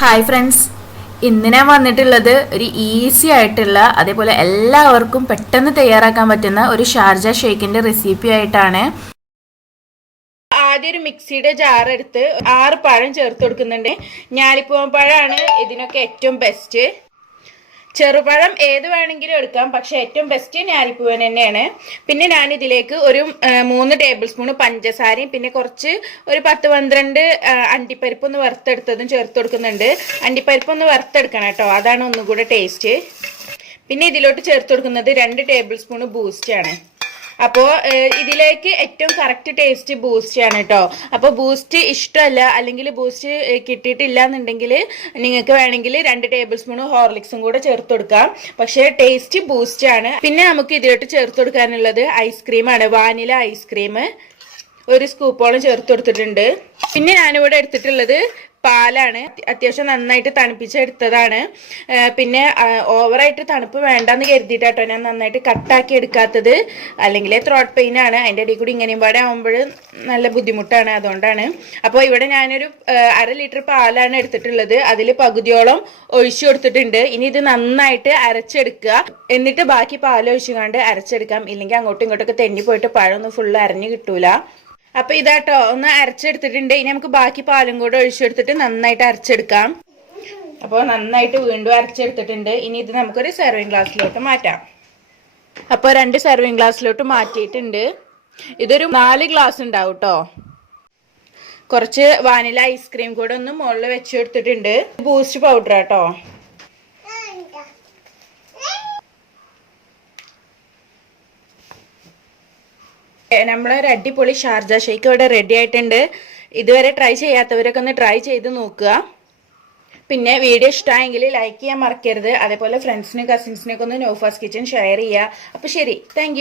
Hi friends, ഇന്ന് ഞാൻ വന്നിട്ടുള്ളത് ഒരു ഈസി ആയിട്ടുള്ള അതേപോലെ എല്ലാവർക്കും പെട്ടെന്ന് തയ്യാറാക്കാൻ പറ്റുന്ന ഒരു ഷാർജ ഷേക്കിന്റെ റെസിപ്പി ആയിട്ടാണ്. ആദ്യം ഒരു മിക്സിയുടെ ജാർ എടുത്ത് 6 പഴം ചേർത്ത് കൊടുക്കുന്നുണ്ട്. ഞാലിപ്പൂവൻ പഴമാണ് ഇതിനൊക്കെ ഏറ്റവും ബെസ്റ്റ്. ചെറുപഴം ഏത് വേണമെങ്കിലും എടുക്കാം, പക്ഷെ ഏറ്റവും ബെസ്റ്റ് ഞാലിപ്പൂവൻ തന്നെയാണ്. പിന്നെ ഞാൻ ഇതിലേക്ക് ഒരു 3 ടേബിൾ സ്പൂൺ പഞ്ചസാരയും പിന്നെ കുറച്ച് ഒരു 10-12 അണ്ടിപ്പരിപ്പ് ഒന്ന് വറുത്തെടുത്തതും ചേർത്ത് കൊടുക്കുന്നുണ്ട്. അണ്ടിപ്പരിപ്പ് ഒന്ന് വറുത്തെടുക്കണം കേട്ടോ, അതാണ് ഒന്നുകൂടെ ടേസ്റ്റ്. പിന്നെ ഇതിലോട്ട് ചേർത്ത് കൊടുക്കുന്നത് 2 ടേബിൾ സ്പൂൺ ബൂസ്റ്റ് ആണ്. അപ്പോൾ ഇതിലേക്ക് ഏറ്റവും കറക്റ്റ് ടേസ്റ്റ് ബൂസ്റ്റ് ആണ് കേട്ടോ. അപ്പോൾ ബൂസ്റ്റ് ഇഷ്ടമല്ല അല്ലെങ്കിൽ ബൂസ്റ്റ് കിട്ടിയിട്ടില്ല എന്നുണ്ടെങ്കിൽ നിങ്ങൾക്ക് വേണമെങ്കിൽ 2 ടേബിൾ സ്പൂൺ ഹോർലിക്സും കൂടെ ചേർത്ത് കൊടുക്കാം. പക്ഷേ ടേസ്റ്റ് ബൂസ്റ്റ് ആണ്. പിന്നെ നമുക്ക് ഇതിലോട്ട് ചേർത്ത് കൊടുക്കാനുള്ളത് ഐസ്ക്രീമാണ്. വാനില ഐസ്ക്രീം 1 സ്കൂപ്പോളം ചേർത്ത് കൊടുത്തിട്ടുണ്ട്. പിന്നെ ഞാനിവിടെ എടുത്തിട്ടുള്ളത് പാലാണ്. അത്യാവശ്യം നന്നായിട്ട് തണുപ്പിച്ചെടുത്തതാണ്. പിന്നെ ഓവറായിട്ട് തണുപ്പ് വേണ്ടെന്ന് കരുതിയിട്ടാട്ടോ ഞാൻ നന്നായിട്ട് കട്ടാക്കി എടുക്കാത്തത്, അല്ലെങ്കിൽ ത്രോട്ട് പെയിൻ ആണ്. അതിൻ്റെ ഇടയിൽ കൂടി ഇങ്ങനെയും പാടെ ആകുമ്പോൾ നല്ല ബുദ്ധിമുട്ടാണ്, അതുകൊണ്ടാണ്. അപ്പോൾ ഇവിടെ ഞാനൊരു 1/2 ലിറ്റർ പാലാണ് എടുത്തിട്ടുള്ളത്. അതിൽ പകുതിയോളം ഒഴിച്ചു കൊടുത്തിട്ടുണ്ട്. ഇനി ഇത് നന്നായിട്ട് അരച്ചെടുക്കുക, എന്നിട്ട് ബാക്കി പാൽ ഒഴിച്ചുകൊണ്ട് അരച്ചെടുക്കാം. ഇല്ലെങ്കിൽ അങ്ങോട്ടും ഇങ്ങോട്ടൊക്കെ തെന്നി പോയിട്ട് പഴമൊന്നും ഫുള്ള് അരഞ്ഞു കിട്ടൂല. അപ്പൊ ഇതാട്ടോ ഒന്ന് അരച്ചെടുത്തിട്ടുണ്ട്. ഇനി നമുക്ക് ബാക്കി പാലും കൂടെ ഒഴിച്ചെടുത്തിട്ട് നന്നായിട്ട് അരച്ചെടുക്കാം. അപ്പോൾ നന്നായിട്ട് വീണ്ടും അരച്ചെടുത്തിട്ടുണ്ട്. ഇനി ഇത് നമുക്കൊരു സെർവിങ് ഗ്ലാസ്സിലോട്ട് മാറ്റാം. അപ്പോൾ 2 സെർവിങ് ഗ്ലാസ്സിലോട്ട് മാറ്റിയിട്ടുണ്ട്. ഇതൊരു 4 ഗ്ലാസ് ഉണ്ടാവും കേട്ടോ. കുറച്ച് വാനില ഐസ്ക്രീം കൂടെ ഒന്ന് മുകളിൽ വെച്ച് കൊടുത്തിട്ടുണ്ട്. ബൂസ്റ്റ് പൗഡർ കേട്ടോ. നമ്മളൊരു അടിപൊളി ഷാർജ ഷേക്ക് ഇവിടെ റെഡി ആയിട്ടുണ്ട്. ഇതുവരെ ട്രൈ ചെയ്യാത്തവരൊക്കെ ഒന്ന് ട്രൈ ചെയ്ത് നോക്കുക. പിന്നെ വീഡിയോ ഇഷ്ടമായെങ്കിൽ ലൈക്ക് ചെയ്യാൻ മറക്കരുത്. അതേപോലെ ഫ്രണ്ട്സിനും കസിൻസിനൊക്കെ ഒന്ന് നോഫാസ് കിച്ചൺ ഷെയർ ചെയ്യുക. അപ്പോൾ ശരി, താങ്ക്